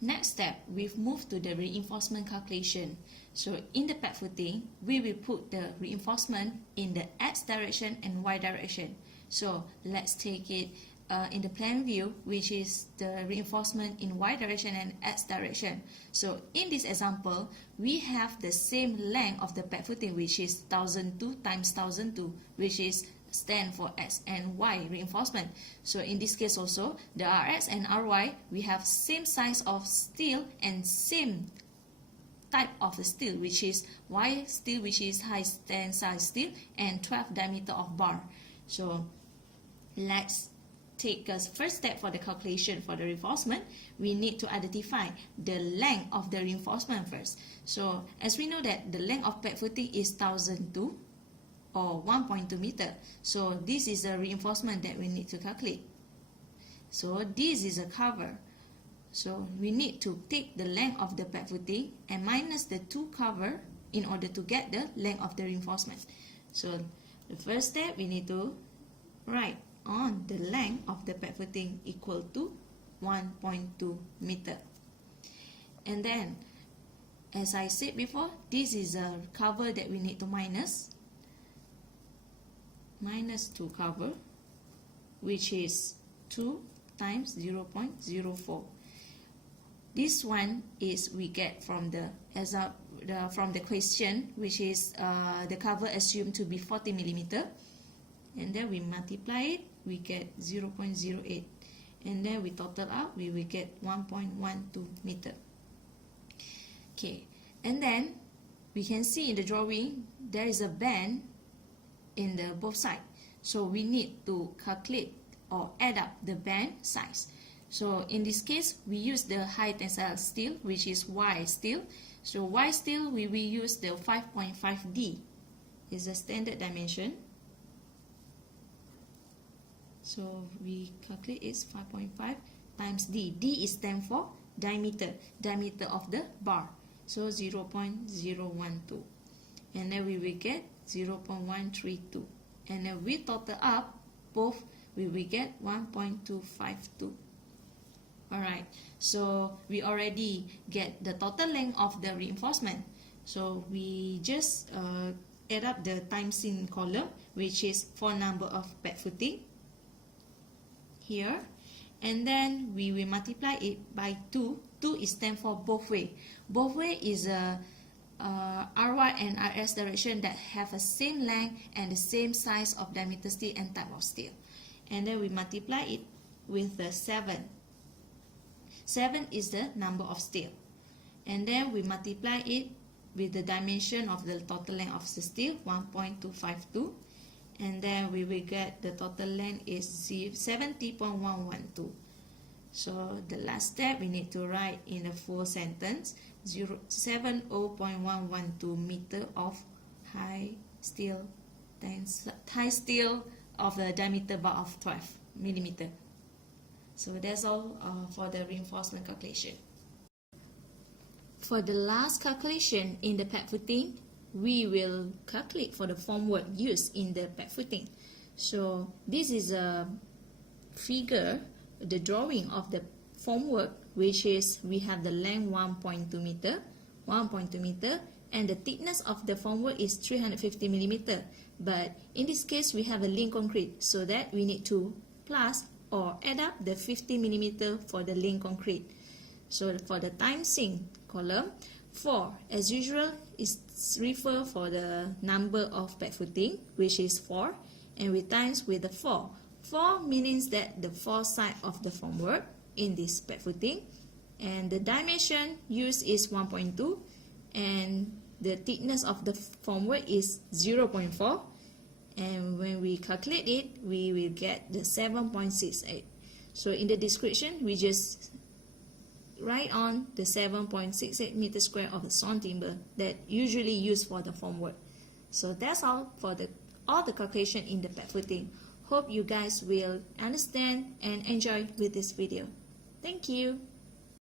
Next step, we've moved to the reinforcement calculation. So in the pad footing, we will put the reinforcement in the X direction and Y direction. So let's take it in the plan view, which is the reinforcement in Y direction and X direction. So in this example, we have the same length of the pad footing, which is 1002 times 1002, which is stand for X and Y reinforcement. So in this case also, the RX and RY, we have same size of steel and same type of the steel, which is Y steel, which is high tensile steel, and 12 diameter of bar. So let's take a first step for the calculation for the reinforcement. We need to identify the length of the reinforcement first. So as we know that the length of pad footing is 1002 or 1.2 meter. So this is a reinforcement that we need to calculate. So this is a cover. So we need to take the length of the pad footing and minus the 2 cover in order to get the length of the reinforcement. So the first step, we need to write on the length of the pad footing equal to 1.2 meter. And then, as I said before, this is a cover that we need to minus 2 cover, which is 2 times 0.04. This one is we get from the question, which is the cover assumed to be 40 millimeter, and then we multiply it, we get 0.08, and then we total up, we will get 1.12 meter. Okay, and then we can see in the drawing there is a band in the both sides, so we need to calculate or add up the band size. So in this case, we use the high tensile steel, which is Y steel. So Y steel, we will use the 5.5D is the standard dimension. So we calculate is 5.5 times D. D is stand for diameter of the bar. So 0.012, and then we will get 0.132, and then we total up both, we will get 1.252. Alright, so we already get the total length of the reinforcement. So we just add up the times in column, which is for number of pad footing here, and then we will multiply it by 2. 2 is stand for both way. Both way is a RY and RS direction that have a same length and the same size of diameter steel and type of steel. And then we multiply it with the 7. 7 is the number of steel. And then we multiply it with the dimension of the total length of the steel, 1.252. And then we will get the total length is 70.112. So the last step, we need to write in a full sentence, 70.112 meter of high steel of the diameter bar of 12 millimeter. So that's all for the reinforcement calculation. For the last calculation in the pad footing, we will calculate for the formwork used in the pad footing. So this is a figure, the drawing of the formwork, which is we have the length 1.2 meter, and the thickness of the formwork is 350 millimeter. But in this case, we have a link concrete, so that we need to plus or add up the 50 millimeter for the link concrete. So for the timesing column, 4 as usual is refer for the number of pad footing, which is 4, and we times with the 4. 4 means that the 4 side of the formwork in this pad footing, and the dimension used is 1.2, and the thickness of the formwork is 0.4, and when we calculate it, we will get the 7.68. So in the description, we just write on the 7.68 meter square of the sawn timber that usually used for the formwork. So that's all for all the calculation in the pad footing. Hope you guys will understand and enjoy with this video. Thank you.